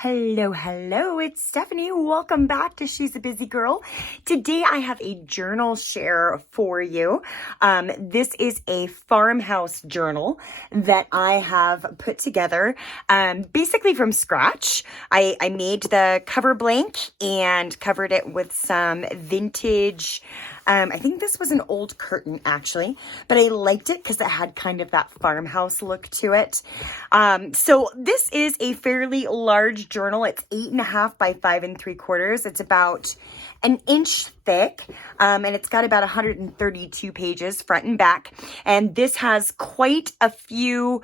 Hello, it's Stephanie. Welcome back to She's a Busy Girl. Today I have a journal share for you. This is a Farmhouse journal that I have put together basically from scratch. I made the cover blank and covered it with some vintage. I think this was an old curtain actually, but I liked it because it had kind of that farmhouse look to it. So this is a fairly large journal. It's 8.5 by 5 3/4. It's about an inch thick, and it's got about 132 pages front and back. And this has quite a few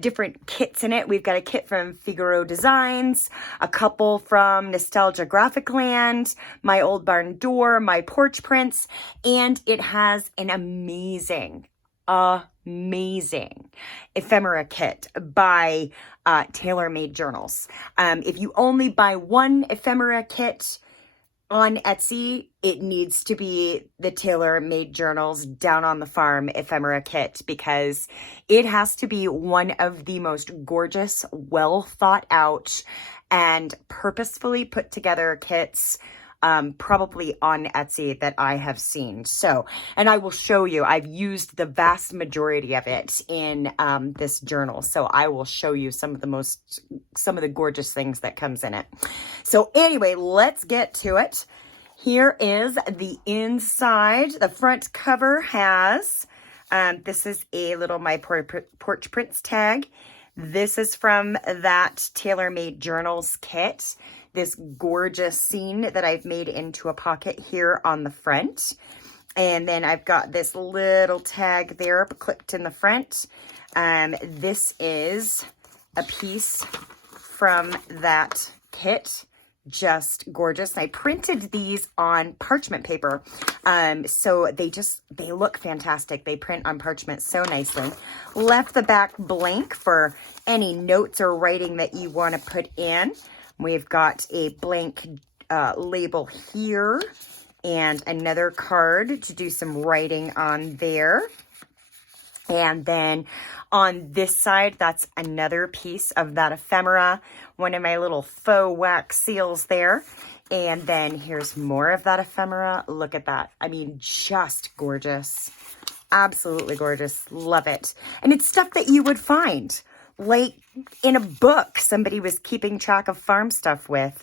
different kits in it. We've got a kit from Figaro Designs, a couple from Nostalgia Graphic Land, My Old Barn Door, My Porch Prints, and it has an amazing ephemera kit by TaylorMade Journals. If you only buy one ephemera kit on Etsy, it needs to be the TaylorMade Journals Down on the Farm ephemera kit because it has to be one of the most gorgeous, well thought out and purposefully put together kits probably on Etsy that I have seen. So, and I will show you, I've used the vast majority of it in this journal. So I will show you some of the gorgeous things that comes in it. So anyway, let's get to it. Here is the inside. The front cover has, this is a little My Porch Prints tag. This is from that TaylorMade Journals kit. This gorgeous scene that I've made into a pocket here on the front. And then I've got this little tag there clipped in the front. This is a piece from that kit. Just gorgeous. I printed these on parchment paper. So they look fantastic. They print on parchment so nicely. Left the back blank for any notes or writing that you want to put in. We've got a blank label here and another card to do some writing on there. And then on this side, that's another piece of that ephemera, one of my little faux wax seals there. And then here's more of that ephemera. Look at that. I mean, just gorgeous. Absolutely gorgeous. Love it. And it's stuff that you would find like in a book somebody was keeping track of farm stuff with.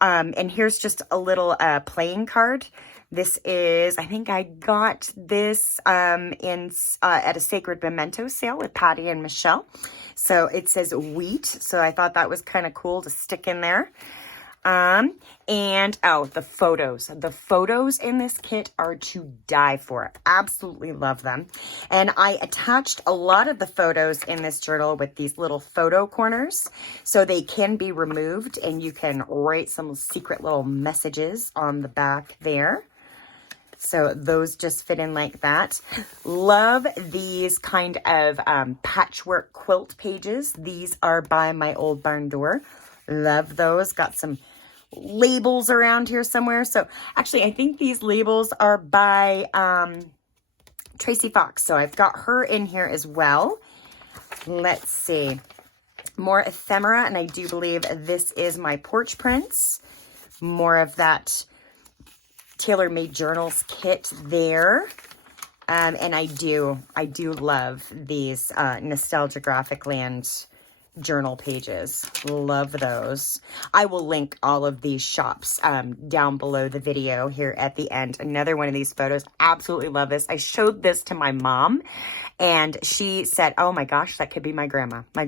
And here's just a little playing card. This is, I think I got this at a Sacred Memento sale with Patty and Michelle. So it says wheat. So I thought that was kind of cool to stick in there. The photos. The photos in this kit are to die for. Absolutely love them. And I attached a lot of the photos in this journal with these little photo corners so they can be removed and you can write some secret little messages on the back there. So those just fit in like that. Love these kind of patchwork quilt pages. These are by My Old Barn Door. Love those. Got some labels around here somewhere. So actually, I think these labels are by Tracy Fox. So I've got her in here as well. Let's see. More ephemera. And I do believe this is My Porch Prints. More of that TaylorMade Journals kit there. And I do love these Nostalgia Graphic Land journal pages. Love those. I will link all of these shops down below the video here at the end. Another one of these photos. Absolutely love this. I showed this to my mom and she said, oh my gosh, that could be my grandma. My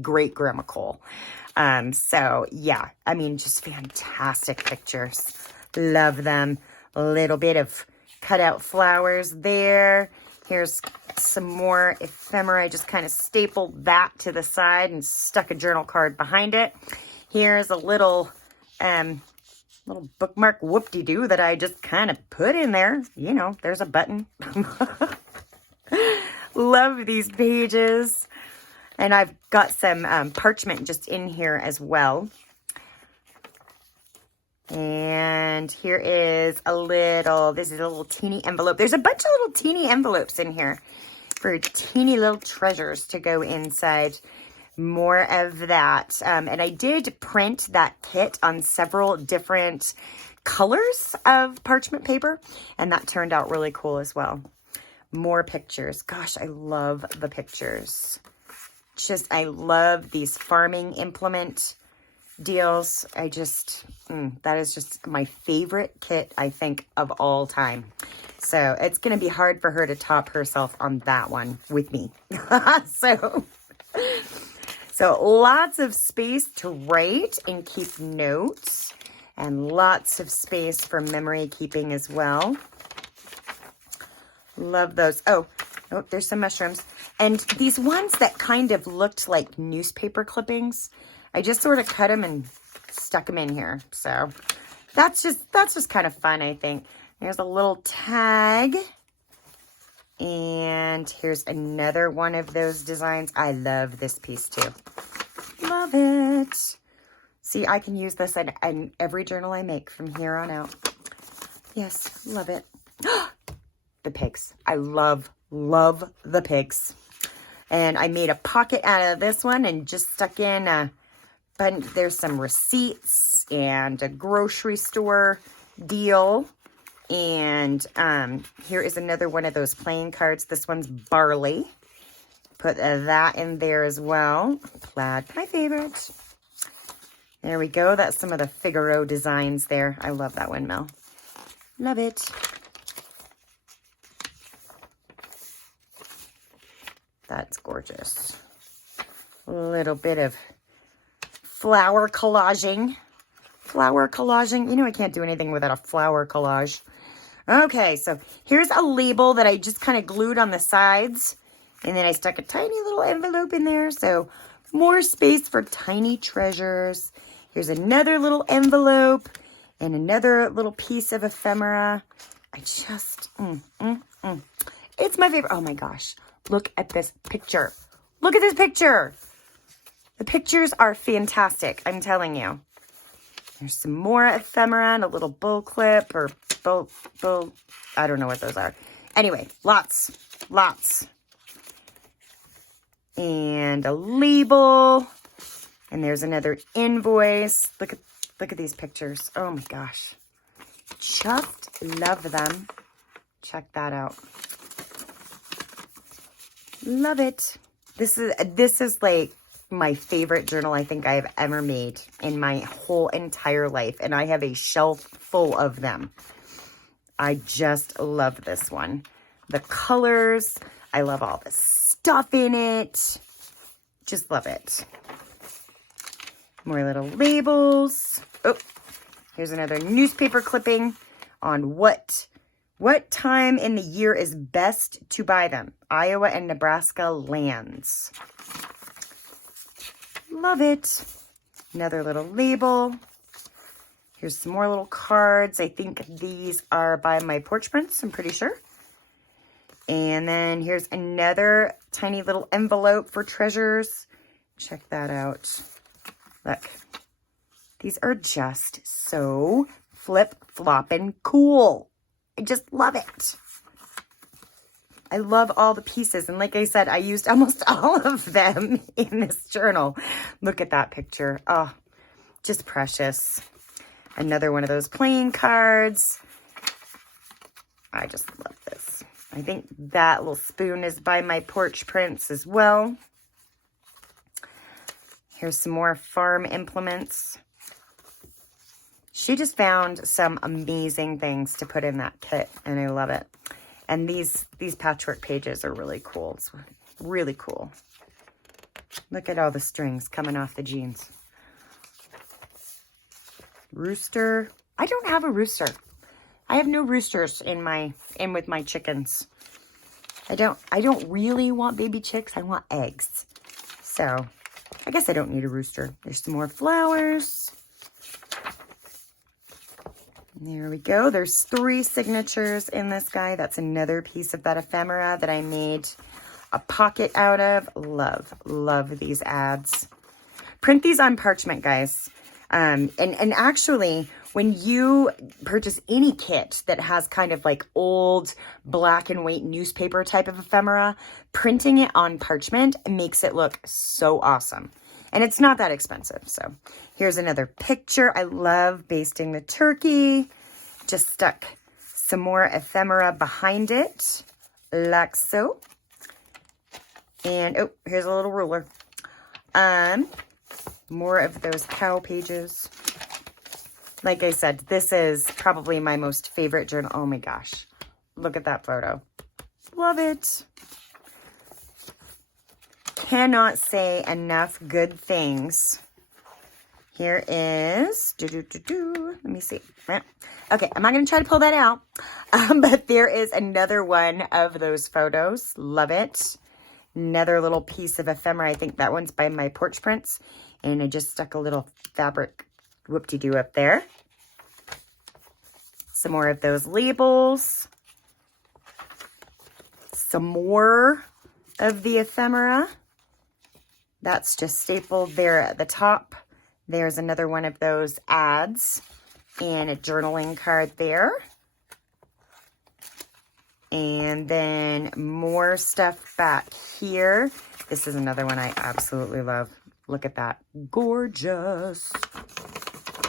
great grandma Cole. So yeah, I mean, just fantastic pictures. Love them. A little bit of cutout flowers there. Here's some more ephemera. I just kind of stapled that to the side and stuck a journal card behind it. Here's a little bookmark whoop-de-doo that I just kind of put in there. You know, there's a button. Love these pages. And I've got some parchment just in here as well. And here is this is a little teeny envelope. There's a bunch of little teeny envelopes in here for teeny little treasures to go inside. more of that. And I did print that kit on several different colors of parchment paper, and that turned out really cool as well. More pictures. Gosh, I love the pictures. I love these farming implement deals. That is just my favorite kit, I think, of all time. So it's going to be hard for her to top herself on that one with me. So lots of space to write and keep notes, and lots of space for memory keeping as well. Love those. Oh, there's some mushrooms. And these ones that kind of looked like newspaper clippings, I just sort of cut them and stuck them in here. So that's just kind of fun, I think. There's a little tag. And here's another one of those designs. I love this piece too. Love it. See, I can use this in every journal I make from here on out. Yes, love it. The pigs. I love the pigs. And I made a pocket out of this one and just stuck in there's some receipts and a grocery store deal. And here is another one of those playing cards. This one's barley. Put that in there as well. Plaid, my favorite. There we go. That's some of the Figaro designs there. I love that one, Mel. Love it. That's gorgeous. A little bit of flower collaging. Flower collaging. You know I can't do anything without a flower collage. Okay, so here's a label that I just kind of glued on the sides. And then I stuck a tiny little envelope in there. So more space for tiny treasures. Here's another little envelope and another little piece of ephemera. It's my favorite. Oh my gosh. Look at this picture. Look at this picture. The pictures are fantastic. I'm telling you. There's some more ephemera and a little bull clip or bull. I don't know what those are. Anyway, lots. And a label. And there's another invoice. Look at these pictures. Oh my gosh. Just love them. Check that out. Love it. This is like my favorite journal I think I've ever made in my whole entire life. And I have a shelf full of them. I just love this one. The colors. I love all the stuff in it. Just love it. More little labels. Oh, here's another newspaper clipping on what time in the year is best to buy them. Iowa and Nebraska lands. Love it. Another little label. Here's some more little cards. I think these are by my porch prints, I'm pretty sure. And then here's another tiny little envelope for treasures. Check that out. Look. These are just so flip-flopping cool. I just love it. I love all the pieces. And like I said, I used almost all of them in this journal. Look at that picture. Oh, just precious. Another one of those playing cards. I just love this. I think that little spoon is by my porch prints as well. Here's some more farm implements. She just found some amazing things to put in that kit, and I love it. And these patchwork pages are really cool. It's really cool. Look at all the strings coming off the jeans. Rooster. I don't have a rooster. I have no roosters with my chickens. I don't really want baby chicks. I want eggs. So I guess I don't need a rooster. There's some more flowers. There we go. There's 3 signatures in this guy. That's another piece of that ephemera that I made a pocket out of. Love these ads. Print these on parchment, guys. And actually, when you purchase any kit that has kind of like old black and white newspaper type of ephemera, printing it on parchment makes it look so awesome. And it's not that expensive. So here's another picture. I love basting the turkey. Just stuck some more ephemera behind it, like so. And, oh, here's a little ruler. More of those cow pages. Like I said, this is probably my most favorite journal. Oh my gosh. Look at that photo. Love it. Cannot say enough good things. Here is, let me see. Okay, I'm not going to try to pull that out. But there is another one of those photos. Love it. Another little piece of ephemera. I think that one's by my porch prints. And I just stuck a little fabric whoop-de-doo up there. Some more of those labels. Some more of the ephemera. That's just stapled there at the top. There's another one of those ads and a journaling card there. And then more stuff back here. This is another one I absolutely love. Look at that. Gorgeous.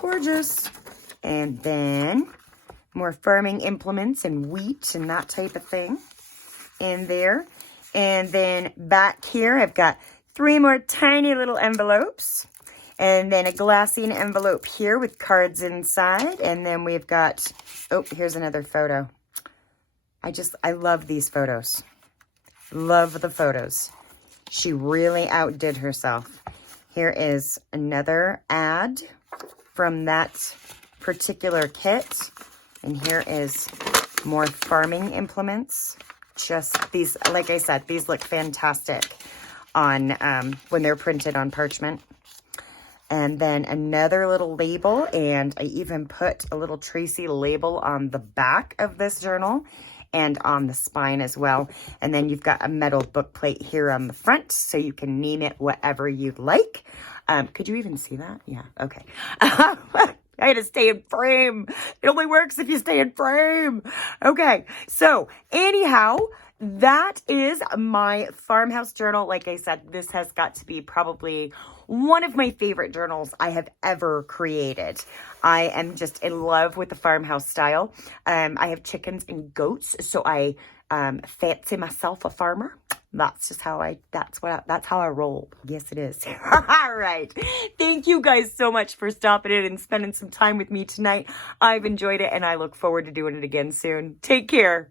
Gorgeous. And then more farming implements and wheat and that type of thing in there. And then back here, I've got 3 more tiny little envelopes. And then a glassine envelope here with cards inside. And then we've got, oh, here's another photo. I love these photos. Love the photos. She really outdid herself. Here is another ad from that particular kit. And here is more farming implements. Just these, like I said, these look fantastic on when they're printed on parchment. And then another little label, and I even put a little Tracy label on the back of this journal and on the spine as well. And then you've got a metal book plate here on the front, so you can name it whatever you'd like. Could you even see that? Yeah, okay. I had to stay in frame. It only works if you stay in frame. Okay, so anyhow, that is my Farmhouse journal. Like I said, this has got to be probably one of my favorite journals I have ever created. I am just in love with the Farmhouse style. I have chickens and goats, so I fancy myself a farmer. That's just how that's how I roll. Yes, it is. All right. Thank you guys so much for stopping in and spending some time with me tonight. I've enjoyed it, and I look forward to doing it again soon. Take care.